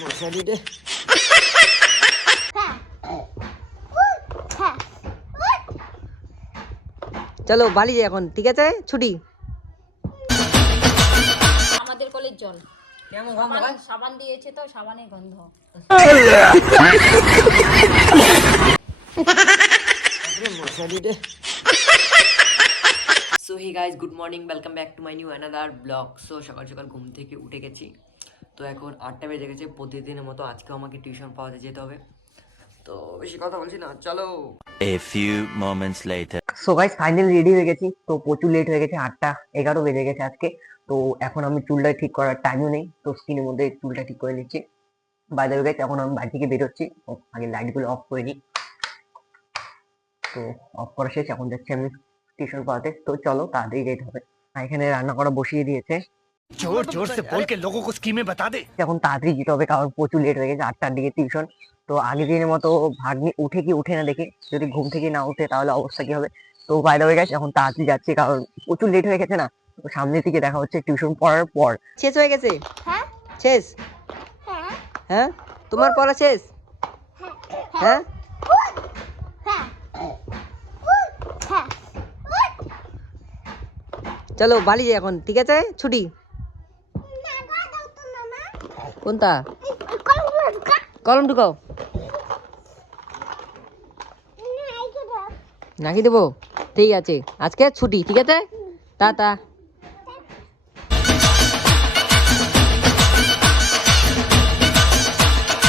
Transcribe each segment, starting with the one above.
মশারি রে। চলো বাড়ি যাই এখন, ঠিক আছে? ছুটি। আমাদের কলের জল কেমন সাবান দিয়েছে তো সাবানের গন্ধ। মশারি রে। So hey guys, good morning, welcome back to my new another vlog. So সকাল সকাল ঘুম থেকে উঠে গেছি, তো এখন 8টা বেজে গেছে। প্রতিদিনের মতো আজকেও আমাকে টিউশন পাওয়াতে যেতে হবে, তো বেশি কথা বলছি না, চলো। A few moments later. So guys finally ready হয়ে গেছি, তো প্রচুর লেট হয়ে গেছে, 8টা 11 বেজে গেছে আজকে। তো এখন আমি চুলটা ঠিক করার টাইমও নেই, তো স্কিনের মধ্যে চুলটা ঠিক করে নিচ্ছি। বাই দ্য ওয়ে গাইস, এখন আমি বাড়ি থেকে বেরোচ্ছি, আগে লাইটগুলো অফ করে নিই। তো অফ করা শেষ, এখন যাচ্ছি আমি টিউশন পড়াতে। তো চলো তাড়াতাড়ি যেতে হবে। আর এখানে রান্না করা বসিয়ে দিয়েছে। जोर जोर से बोल के लोगों को स्कीमें बता दे। এখন তাড়াতাড়ি যেতে হবে, কারণ প্রচুর লেট হয়ে গেছে, 8টার দিকে টিউশন। তো আগের দিনের মতো ভাগ্নি উঠে কি উঠে না দেখি, যদি ঘুম থেকে না উঠে তাহলে অবস্থা কি হবে। তো বাইরে হয়ে গেছে, এখন তাড়াতাড়ি যাচ্ছি, কারণ প্রচুর লেট হয়ে গেছে না। তো সামনের দিকে দেখা হচ্ছে টিউশন পড়ার পর। শেষ হয়ে গেছে? হ্যাঁ শেষ? হ্যাঁ হ্যাঁ, তোমার পড়া শেষ? হ্যাঁ, চলো বাড়ি যাই এখন, ঠিক আছে? ছুটি। কোনটা? কলম ঢুকাও। নাকি দেবো? ঠিক আছে, আজকে ছুটি, ঠিক আছে? টাটা।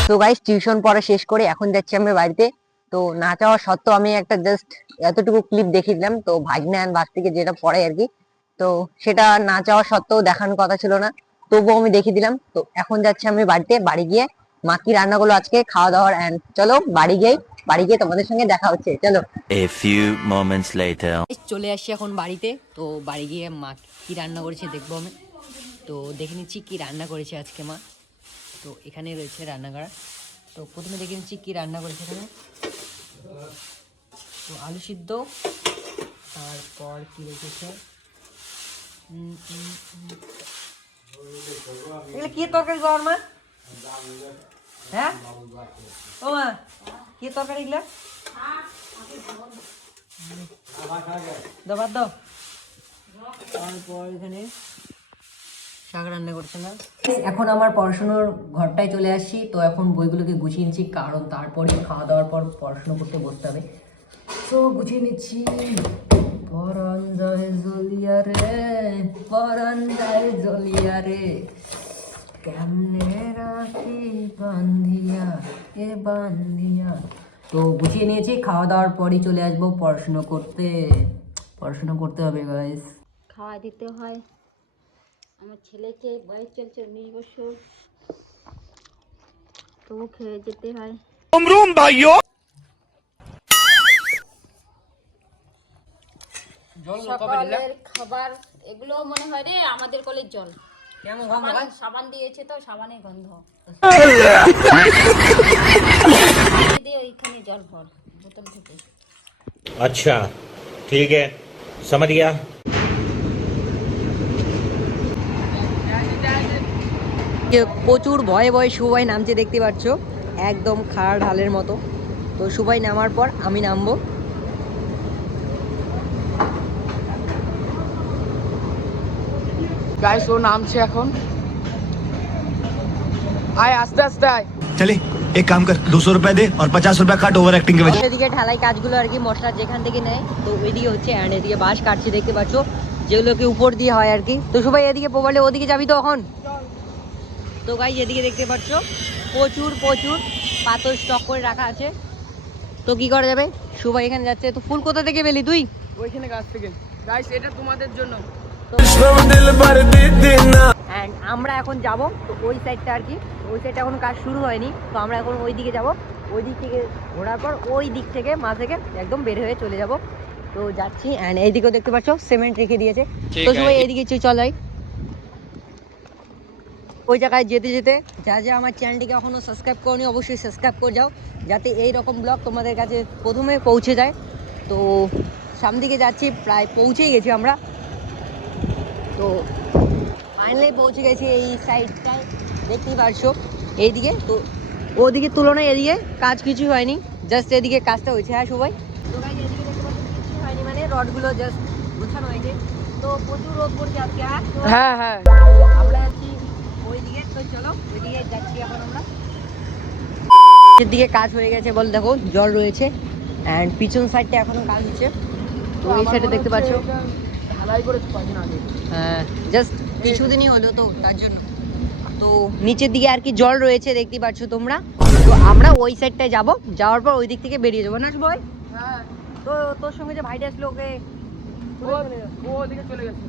তো গাইস টিউশন পড়া শেষ করে এখন যাচ্ছি আমি বাড়িতে। তো না চাওয়া সত্ত্বেও আমি একটা জাস্ট এতটুকু ক্লিপ দেখিয়ে দিলাম, তো ভাগ্নে আর ভাস্তিকে যেটা পড়ে আর কি। তো সেটা না চাওয়া সত্ত্বেও দেখানোর কথা ছিল না, তবুও আমি দেখিয়ে দিলাম। তো এখন যাচ্ছি আমি বাড়িতে, বাড়ি গিয়ে মা কি রান্না করলো আজকে খাওয়া দাওয়ার। এন্ড চলো বাড়ি গিয়ে তোমাদের সঙ্গে দেখা হচ্ছে, চলো। A few moments later. চলে আসছি এখন বাড়িতে। তো বাড়ি গিয়ে মা কি রান্না করেছে দেখবো আমি। তো দেখে নিচ্ছি কি রান্না করেছে আজকে মা। তো এখানে রয়েছে রান্না করা। তো প্রথমে দেখে নিচ্ছি কি রান্না করেছে এখানে। তো আলু সিদ্ধ, তারপর কি রেখেছে, এগুলো কি তরকারি গো মা? হ্যাঁ ও মা, কি তরকারি এগুলা? দাও ভাত দাও। তারপর এখানে শাক রান্না করছে না। এখন আমার পড়াশোনার ঘরটায় চলে আসছি। তো এখন বইগুলোকে গুছিয়ে নিচ্ছি, কারণ তারপরে খাওয়া দাওয়ার পর পড়াশোনা করতে বসতে হবে। তো গুছিয়ে নিচ্ছি। পরান যায় জ্বলিয়া রে, পরান যায় জ্বলিয়া রে, কেমনে রাখি বান্ধিয়া এ বান্ধিয়া। তো গুছিয়ে নিয়েছি, খাওয়া দাওয়ার পরই চলে আসবো পড়াশোনা করতে হবে গাইস। খাওয়া দিতে হয়। আমার ছেলেকে বয়স চলছে 19 বছর, তবু খেয়ে যেতে হয়। সকালের খাবার এগুলো মনে হয় রে আমাদের কলের জল সাবান দিয়েছে তো সাবানের গন্ধ। দিয়ে ওইখানে জল ভর বোতল থেকে। अच्छा ठीक है, समझ गया। প্রচুর ভয়ে ভয়ে সুবাই নামছে, দেখতে পাচ্ছ, একদম খাড়া ঢালের মতো। তো সুবাই নামার পর আমি নামবো। গাইস ও নামছে এখন। আয় আস্তে আস্তে আয়। चले एक काम कर 200 रुपए दे और 50 रुपए काट ओवर एक्टिंग के वजह। এদিকে ঢালাই কাজগুলো আর কি মশলা যেখান থেকে নেয়, তো ওইদিকে হচ্ছে, অ্যান্ড এদিকে বাঁশ কাটছে, দেখতে পাচ্ছ, যেগুলোকে উপর দিয়ে হয় আর কি। তো সবাই এদিকে পোবালে ওদিকে যাবি তো এখন। তো গাইস এদিকে দেখতে পাচ্ছ প্রচুর পাথর স্টক করে রাখা আছে। তো কি করা যাবে, সবাই এখানে যাচ্ছে। তো ফুল কোথা থেকে পেলি তুই? ওইখানে গাছ থেকে। গাইস এটা তোমাদের জন্য। অ্যান্ড আমরা এখন যাব তো ওই সাইডটা আর কি, ওই সাইডটা এখন কাজ শুরু হয়নি। তো আমরা এখন ওই দিকে যাব, ওই দিক থেকে ঘোরার পর ওই দিক থেকে মাছ থেকে একদম বের হয়ে চলে যাব। তো যাচ্ছি। অ্যান্ড এইদিকেও দেখতে পাচ্ছ সিমেন্ট রেখে দিয়েছে। তো সবাই এইদিকে চল যাই। ওই জায়গায় যেতে যেতে যা আমার চ্যানেলটিকে এখনও সাবস্ক্রাইব করনি অবশ্যই সাবস্ক্রাইব করে যাও, যাতে এই রকম ব্লগ তোমাদের কাছে প্রথমে পৌঁছে যায়। তো সামনে দিকে যাচ্ছি, প্রায় পৌঁছেই গেছি আমরা। তো ফাইনালি পৌঁছে গেছি এই সাইডটায়, দেখতেই পারছো এইদিকে। তো ওদিকে তুলনায় এদিকে কাজ কিছু হয়নি, জাস্ট এদিকে কাজটা হয়েছে। হ্যাঁ সবাই, তো গাইস এদিকে দেখতে পাচ্ছ কিছু হয়নি, মানে রডগুলো জাস্ট গোছানো হয়েছে। তো প্রচুর রোদ পড়ছে আজকে। হ্যাঁ হ্যাঁ আমরা যাচ্ছি ওইদিকে, তো চলো ওইদিকে যাচ্ছি এখন আমরা। দিকে কাজ হয়ে গেছে বল, দেখো জল রয়েছে, অ্যান্ড পিছন সাইডটা এখনো কাজ হচ্ছে। তো এই সাইডে দেখতে পাচ্ছ ঢালাই করেছে কদিন আগে। হ্যাঁ জাস্ট কিছুদিনই হলো তো তার জন্য। তো নিচের দিকে আর কি জল রয়েছে দেখতেই পাচ্ছ তোমরা। তো আমরা ওই সাইডটায় যাব, যাওয়ার পর ওই দিক থেকে বেরিয়ে যাবো না ভাই। হ্যাঁ তো তোর সঙ্গে যে ভাইটা আসলো ওকে ও ওদিকে চলে গেছে।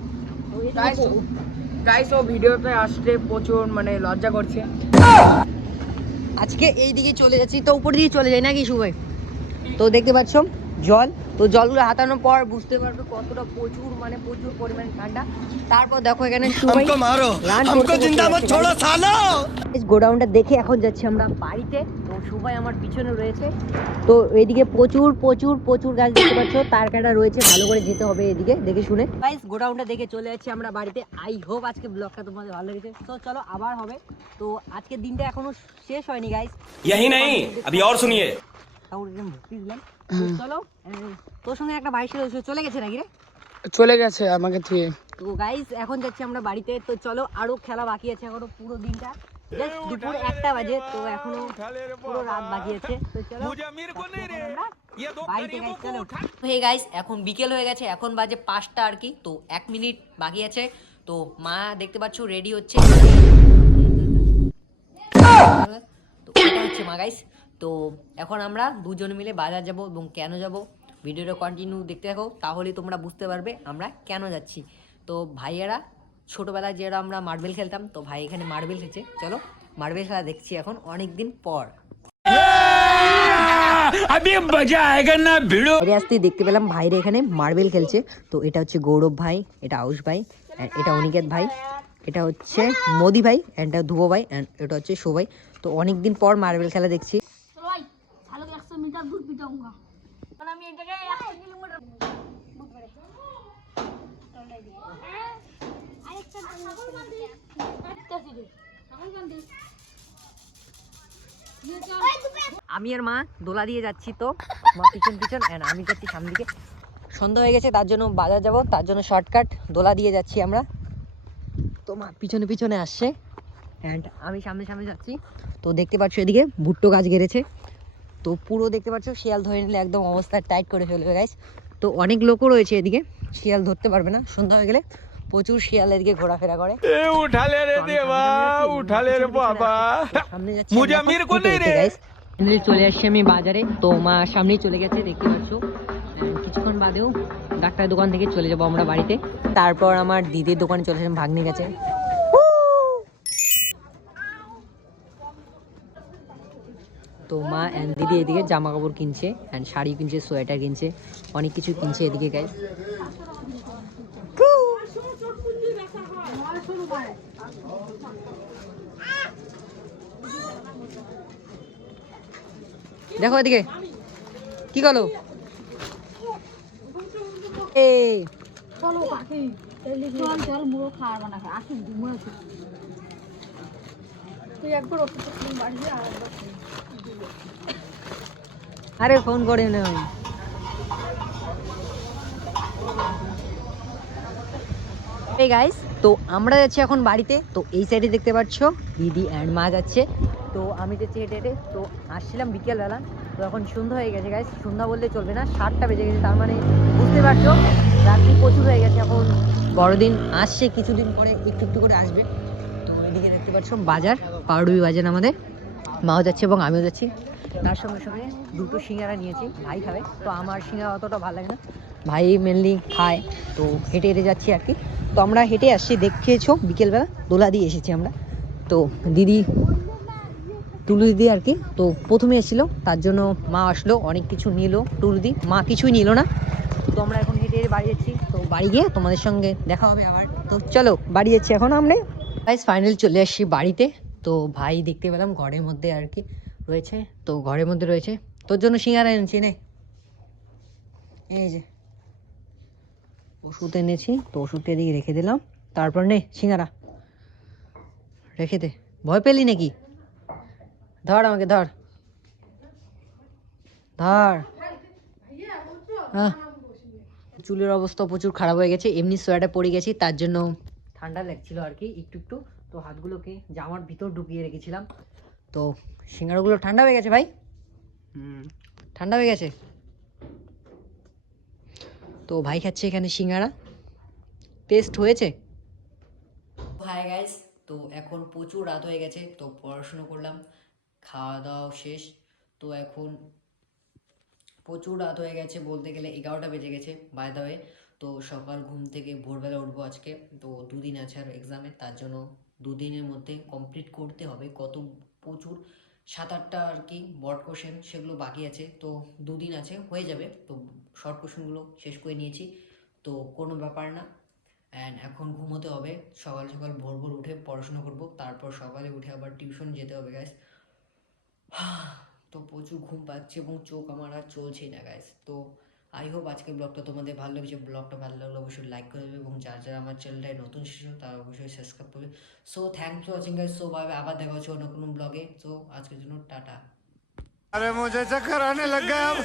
গাইস ও ভিডিওতে আসতে প্রচুর মানে লজ্জা করছে। আজকে এই দিকে চলে যাচ্ছি, তো উপর দিকে চলে যাই নাকি সুভাই। তো দেখতে পাচ্ছ জল, তো জলগুলো হাতানোর পর বুঝতে পারবে কতটা প্রচুর মানে প্রচুর পরিমাণে ঠান্ডা। তারপর দেখো এখানে সুভাই গোডাউনটা দেখে এখন যাচ্ছি আমরা বাড়িতে। তো সুভাই আমার পিছনে রয়েছে। তো এইদিকে প্রচুর প্রচুর প্রচুর গাছ দেখতে পাচ্ছ, তার কাটা রয়েছে, ভালো করে যেতে হবে এদিকে দেখে শুনে। গাইস গোডাউনটা দেখে চলে যাচ্ছি আমরা বাড়িতে। আই হোপ আজকে ব্লগটা তোমাদের ভালো লেগেছে। তো চলো আবার হবে। তো আজকের দিনটা এখনো শেষ হয়নি গাইস, यही नहीं अभी और सुनिए। চলো তোর সঙ্গে একটা ভাই ছিল, চলে গেছে নাকি রে? চলে গেছে আমাকে থেকে। তো গাইস এখন যাচ্ছি আমরা বাড়িতে। তো চলো আরো খেলা বাকি আছে, এখনো পুরো দিনটা জাস্ট দুপুর 1টা বাজে, তো এখনো পুরো রাত বাকি আছে। তো চলো বাড়িতে গাইস চলো। হে গাইস এখন বিকেল হয়ে গেছে, এখন বাজে 5টা আর কি। তো 1 মিনিট বাকি আছে। তো মা দেখতে পাচ্ছ রেডি হচ্ছে, তো এটা হচ্ছে মা গাইস। তো এখন আমরা দুজন মিলে বাজার যাব, এবং কেন যাব ভিডিওটা কন্টিনিউ দেখতে থাকো, তাহলে তোমরা বুঝতে পারবে আমরা কেন যাচ্ছি। তো ভাইয়েরা ছোটোবেলায় যেটা আমরা মার্বেল খেলতাম, তো ভাই এখানে মার্বেল খেলছে, চলো মার্বেল খেলা দেখছি এখন অনেক দিন পর। বাইরে আসতেই দেখতে পেলাম ভাইরা এখানে মার্বেল খেলছে। তো এটা হচ্ছে গৌরব ভাই, এটা আউশ ভাই, এটা অনিকেত ভাই, এটা হচ্ছে মোদি ভাই, এটা ধ্রুব ভাই, অ্যান্ড এটা হচ্ছে শোভাই। তো অনেকদিন পর মার্বেল খেলা দেখছি। আমি আর মা দোলা দিয়ে যাচ্ছি, তো মা পিছন পিছন অ্যান্ড আমি যাচ্ছি সামনে দিকে। সন্ধ্যা হয়ে গেছে তার জন্য বাজার যাব, তার জন্য শর্টকাট দোলা দিয়ে যাচ্ছি আমরা। তো মা পিছনে পিছনে আসছে অ্যান্ড আমি সামনে সামনে যাচ্ছি। তো দেখতে পাচ্ছ এদিকে ভুট্টো গাছ গেড়েছে, তো পুরো দেখতে পাচ্ছ শিয়াল ধরে নিলে একদম অবস্থা টাইট করে ফেলবে গাইস। তো অনেক লোকও রয়েছে এদিকে, শিয়াল ধরতে পারবে না, সন্ধ্যা হয়ে গেলে প্রচুর শিয়াল এদিকে ঘোরাফেরা করে। उठाले रे देवा उठाले रे बाबा मुझे अमीर को नहीं रे। চলে আসছি আমি বাজারে, তো মা সামনেই চলে গেছে দেখতে পাচ্ছ। কিছুক্ষণ বাদেও ডাক্তার দোকান থেকে চলে যাবো আমরা বাড়িতে। তারপর আমার দিদির দোকানে চলে আসলাম, ভাগ্নে গেছে। তো মা অ্যান্ড দিদি এদিকে জামা কাপড় কিনছে, অ্যান্ড শাড়ি কিনছে, সোয়েটার কিনছে, অনেক কিছু কিনছে এদিকে গাইস। দেখো এদিকে কি করলো, আরে ফোন করে না। এই গাইস তো আমরা যাচ্ছি এখন বাড়িতে। তো এই সাইডে দেখতে পাচ্ছ দিদি অ্যান্ড মা যাচ্ছে, তো আমি যাচ্ছি হেঁটে হেঁটে। তো আসছিলাম বিকেলবেলা, তো এখন সন্ধ্যা হয়ে গেছে গাইস, সন্ধ্যা বললে চলবে না, 7টা বেজে গেছে, তার মানে বুঝতে পারছো রাত্রি প্রচুর হয়ে গেছে। এখন বড়দিন আসছে, কিছুদিন পরে একটু একটু করে আসবে। তো এদিকে দেখতে পাচ্ছ বাজার, পাউডুবি বাজার আমাদের, মাও যাচ্ছে এবং আমিও যাচ্ছি। তার সঙ্গে সঙ্গে 2টো সিঙ্গারা নিয়েছি, ভাই খাবে। তো আমার সিঙ্গারা অতটা ভালো লাগে না, ভাই মেনলি খায়। তো হেঁটে হেঁটে যাচ্ছি আর কি। তো আমরা হেঁটে আসছি, দেখেছো বিকেলবেলা দোলা দিয়ে এসেছি আমরা। তো দিদি টুলু দিদি আর কি, তো প্রথমে এসেছিলো, তার জন্য মা আসলো, অনেক কিছু নিল টুলু দিদি, মা কিছুই নিল না। তো আমরা এখন হেঁটে হেঁটে বাড়ি যাচ্ছি। তো বাড়ি গিয়ে তোমাদের সঙ্গে দেখা হবে আবার। তো চলো বাড়ি যাচ্ছি এখন আমরা। গাইস ফাইনাল চলে আসছি বাড়িতে। তো ভাই দেখতে পেলাম ঘরের মধ্যে আর কি রয়েছে, তো ঘরের মধ্যে রয়েছে, তোর জন্য সিঙ্গারা এনেছি, নে এই যে ওষুধ এনেছি। তো ওষুধটা এদিকে রেখে দিলাম, তারপর নে সিঙ্গারা। রেখে দে, ভয় পেলি নাকি? ধর আমাকে, ধর ধর। চুলের অবস্থা প্রচুর খারাপ হয়ে গেছে, এমনি সোয়েটার পরে গেছি তার জন্য ঠান্ডা লাগছিল আর কি একটু একটু। তো হাতগুলোকে জামার ভিতর ঢুকিয়ে রেখেছিলাম। তো সিঙ্গারাগুলো ঠান্ডা হয়ে গেছে ভাই, ঠান্ডা হয়ে গেছে। তো ভাই খাচ্ছে এখানে সিঙ্গারা, টেস্ট হয়েছে। হাই গাইস, তো এখন প্রচুর রাত হয়ে গেছে, তো পড়াশুনো করলাম, খাওয়া দাওয়া শেষ। তো এখন প্রচুর রাত হয়ে গেছে, বলতে গেলে 11টা বেজে গেছে বাই দ্য ওয়ে। তো সকাল ঘুম থেকে ভোরবেলা উঠবো আজকে। তো দুদিন আছে আর এক্সামে, তার জন্য দুদিনের মধ্যে কমপ্লিট করতে হবে কত প্রচুর 7-8টা আর কি বড় কোশ্চেন, সেগুলো বাকি আছে। তো দুদিন আছে, হয়ে যাবে। তো শর্ট কোশ্চেনগুলো শেষ করে নিয়েছি, তো কোনো ব্যাপার না। অ্যান্ড এখন ঘুমোতে হবে, সকাল সকাল ভোর ভোর উঠে পড়াশোনা করব, তারপর সকালে উঠে আবার টিউশন যেতে হবে গাইস। তো প্রচুর ঘুম পাচ্ছে এবং চোখ আমার আর চলছেই না গাইস। তো আই হোপ আজকের ব্লগটা তোমাদের ভালো লেগেছে। ব্লগটা ভালো লাগলে অবশ্যই লাইক করে দেবে, এবং যারা যারা আমার চ্যানেলটায় নতুন শিশু তারা অবশ্যই সাবস্ক্রাইব করবে। So thanks for watching guys. So bye bye, আবার দেখা হচ্ছে অন্য কোনো ব্লগে। সো আজকের জন্য টাটা। अरे मुझे चक्कर आने लग गया अब।